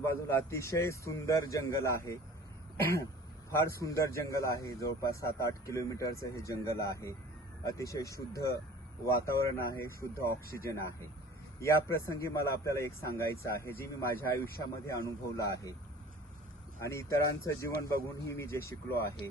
आजूबाजूला अतिशय सुंदर जंगल आहे. फार सुंदर जंगल आहे. जवळपास सात आठ किलोमीटरचं हे जंगल आहे. अतिशय शुद्ध वातावरण आहे शुद्ध ऑक्सिजन आहे. या प्रसंगी मला आपल्याला एक सांगायचं आहे जे मी माझ्या आयुष्यामध्ये अनुभवलं आहे. आणि इतरांचं जीवन बघूनही मी जे शिकलो आहे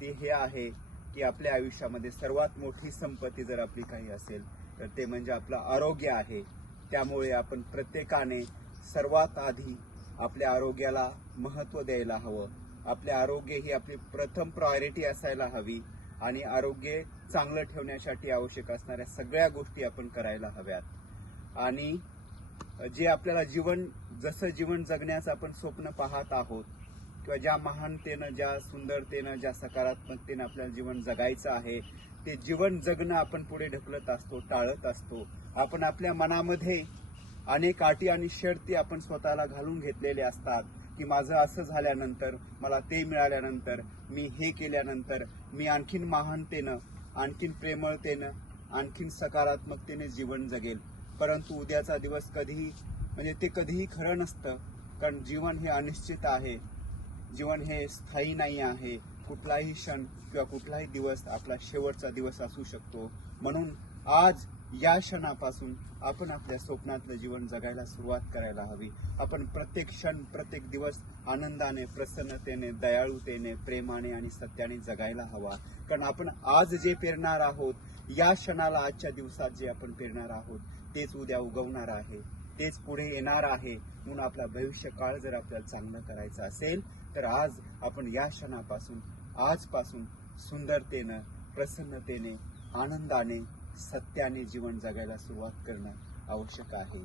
ते हे आहे की आपल्या आयुष्यामध्ये सर्वात मोठी संपत्ती जर आपली काही असेल तर ते म्हणजे आपलं आरोग्य आहे. त्यामुळे आपण प्रत्येकाने सर्वात आधी आपल्या आरोग्याला महत्त्व द्यायला हवं. आपले आरोग्य ही आपली प्रथम प्रायोरिटी असायला हवी आणि आरोग्य चांगलं ठेवण्यासाठी आवश्यक असणाऱ्या सगळ्या गोष्टी आपण करायला हव्यात. आणि जे आपल्याला जीवन जसं जीवन जगण्याचं आपण स्वप्न पाहत आहोत किंवा ज्या महानतेनं ज्या सुंदरतेनं ज्या सकारात्मकतेनं आपल्याला जीवन जगायचं आहे ते जीवन जगणं आपण पुढे ढकलत असतो टाळत असतो. आपण आपल्या मनामध्ये अनेक आटी आणि शर्ती आपण स्वतःला घालून घेतलेले असतात की माझं असं झाल्यानंतर मला ते मिळाल्यानंतर मी हे केल्यानंतर मी आणखीन महानतेनं आणखीन प्रेमळतेनं आणखीन सकारात्मकतेने जीवन जगेल. परंतु उद्याचा दिवस कधीही म्हणजे ते कधीही खरं नसतं कारण जीवन हे अनिश्चित आहे. जीवन हे स्थायी नाही आहे. कुठलाही क्षण किंवा कुठलाही दिवस आपला शेवटचा दिवस असू शकतो. म्हणून आज या क्षणापासून आपण आपल्या स्वप्नातलं जीवन जगायला सुरुवात करायला हवी. आपण प्रत्येक क्षण प्रत्येक दिवस आनंदाने प्रसन्नतेने दयाळूतेने प्रेमाने आणि सत्याने जगायला हवा. कारण आपण आज जे पेरणार आहोत या क्षणाला आजच्या दिवसात जे आपण पेरणार आहोत तेच उद्या उगवणार आहे तेच पुढे येणार आहे म्हणून आपला भविष्य काळ जर आपल्याला चांगलं करायचं असेल तर आज आपण या क्षणापासून आजपासून सुंदरतेनं प्रसन्नतेने आनंदाने सत्याने जीवन जगायला सुरुवात करणं आवश्यक आहे.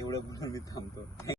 एवढं म्हणून मी थांबतो.